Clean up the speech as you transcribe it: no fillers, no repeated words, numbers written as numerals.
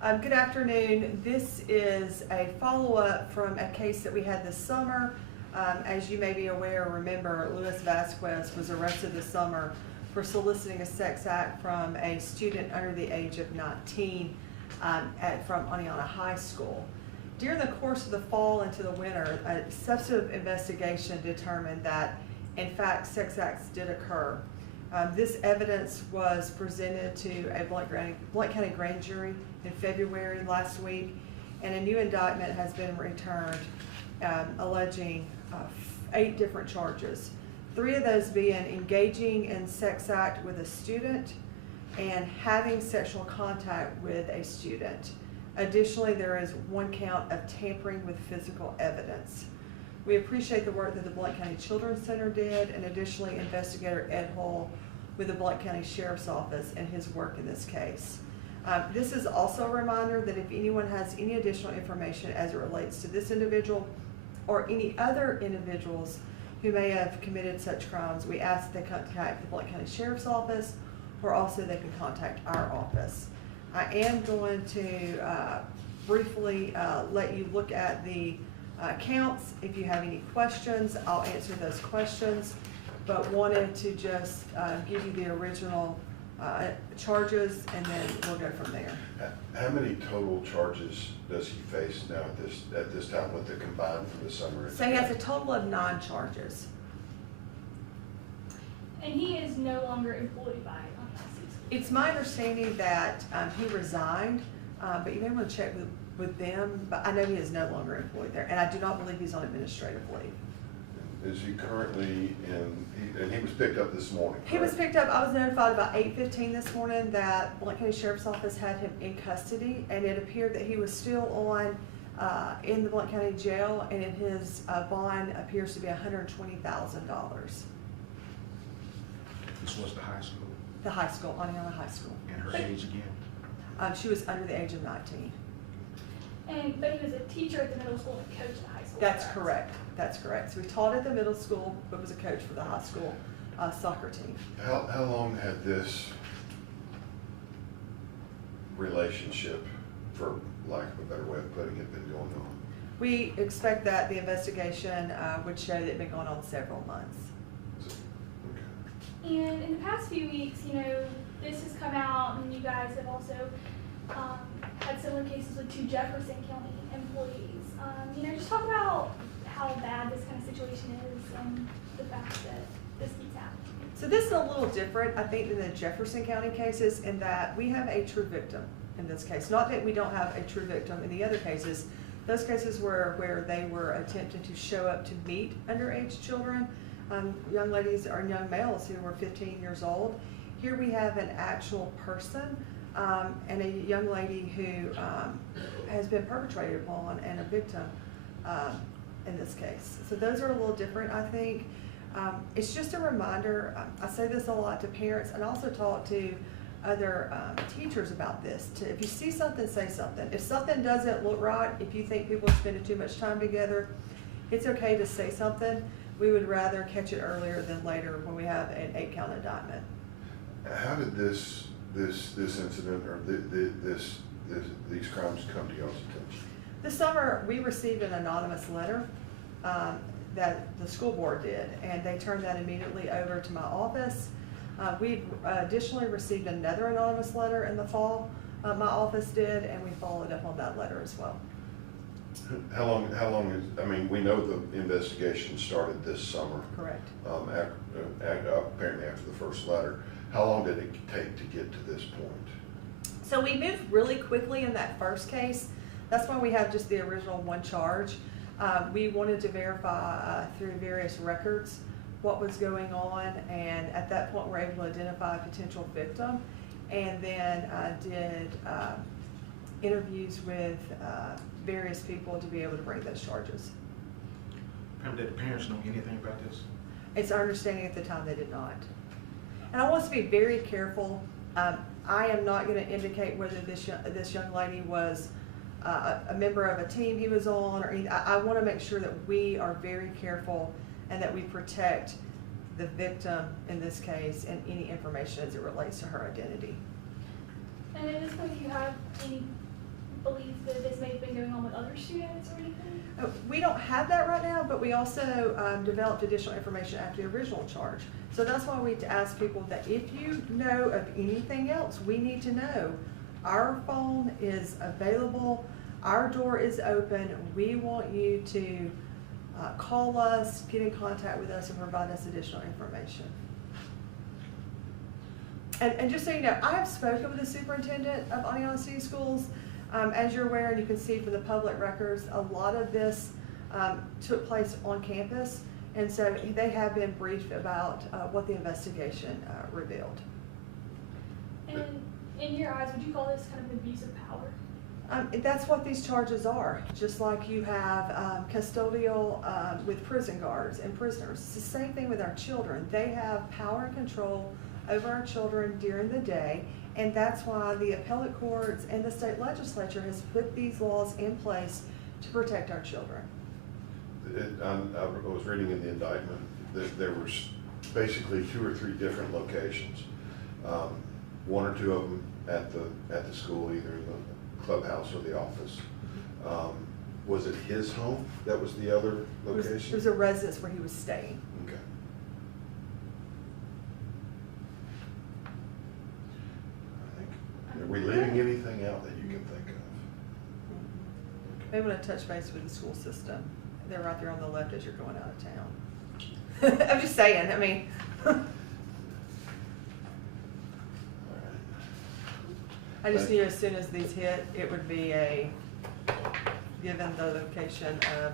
Good afternoon. This is a follow-up from a case that we had this summer. As you may be aware or remember, Luis Vasquez was arrested this summer for soliciting a sex act from a student under the age of 19 from Aniana High School. During the course of the fall into the winter, a substantive investigation determined that, in fact, sex acts did occur. This evidence was presented to a Blount County grand jury in February last week, and a new indictment has been returned alleging 8 different charges. 3 of those being engaging in sex act with a student and having sexual contact with a student. Additionally, there is 1 count of tampering with physical evidence. We appreciate the work that the Blount County Children's Center did, and additionally Investigator Ed Hull with the Blount County Sheriff's Office and his work in this case. This is also a reminder that if anyone has any additional information as it relates to this individual or any other individuals who may have committed such crimes, we ask that they contact the Blount County Sheriff's Office, or also they can contact our office. I am going to briefly let you look at the counts. If you have any questions, I'll answer those questions, but wanted to just give you the original charges, and then we'll go from there. How many total charges does he face now at this time with the combined for the summer? So he has a total of 9 charges. And he is no longer employed by It's my understanding that he resigned, but you may want to check with them, but I know he is no longer employed there, and I do not believe he's on administrative leave. Is he currently and he was picked up this morning? He was picked up. I was notified about 8:15 this morning that Blount County Sheriff's Office had him in custody, and it appeared that he was still on in the Blount County Jail, and in his bond appears to be $120,000. This was the high school? The high school, Aniana High School. And her age again? She was under the age of 19. But he was a teacher at the middle school and coach at the high school. That's correct. That's correct. So he taught at the middle school, but was a coach for the high school soccer team. How long had this relationship, for lack of a better way of putting it, been going on? We expect that the investigation would show that it had been going on several months. Okay. And in the past few weeks, this has come out, and you guys have also had similar cases with 2 Jefferson County employees. Just talk about how bad this kind of situation is and the fact that this keeps happening. So this is a little different, I think, than the Jefferson County cases, in that we have a true victim in this case. Not that we don't have a true victim in the other cases. Those cases were where they were attempting to show up to meet underage children, young ladies or young males who were 15 years old. Here we have an actual person and a young lady who has been perpetrated upon and a victim in this case. So those are a little different, I think. It's just a reminder. I say this a lot to parents, and also talk to other teachers about this. If you see something, say something. If something doesn't look right, if you think people are spending too much time together, it's okay to say something. We would rather catch it earlier than later when we have an 8-count indictment. How did this incident or these crimes come to y'all's attention? This summer, we received an anonymous letter that the school board did, and they turned that immediately over to my office. We additionally received another anonymous letter in the fall, my office did, and we followed up on that letter as well. How long is, we know the investigation started this summer. Correct. Apparently after the first letter. How long did it take to get to this point? So we moved really quickly in that first case. That's why we have just the original 1 charge. We wanted to verify through various records what was going on, and at that point we're able to identify a potential victim, and then did interviews with various people to be able to bring those charges. Pam, did the parents know anything about this? It's our understanding at the time they did not. And I want us to be very careful. I am not going to indicate whether this young lady was a member of a team he was on, or I want to make sure that we are very careful and that we protect the victim in this case and any information as it relates to her identity. And at this point, do you have any other students or anything? We don't have that right now, but we also developed additional information after the original charge. So that's why we ask people that if you know of anything else, we need to know. Our phone is available, our door is open, we want you to call us, get in contact with us, and provide us additional information. And just so you know, I have spoken with the superintendent of Oneonta City Schools. As you're aware, and you can see from the public records, a lot of this took place on campus, and so they have been briefed about what the investigation revealed. And in your eyes, would you call this kind of abuse of power? That's what these charges are, just like you have custodial with prison guards and prisoners. It's the same thing with our children. They have power and control over our children during the day, and that's why the appellate courts and the state legislature has put these laws in place to protect our children. I was reading in the indictment that there was basically 2 or 3 different locations. 1 or 2 of them at the school, either the clubhouse or the office. Was it his home that was the other location? It was a residence where he was staying. Okay. Are we leaving anything out that you can think of? They want to touch base with the school system. They're right there on the left as you're going out of town. I'm just saying, I mean. All right. I just knew as soon as these hit, it would be given the location of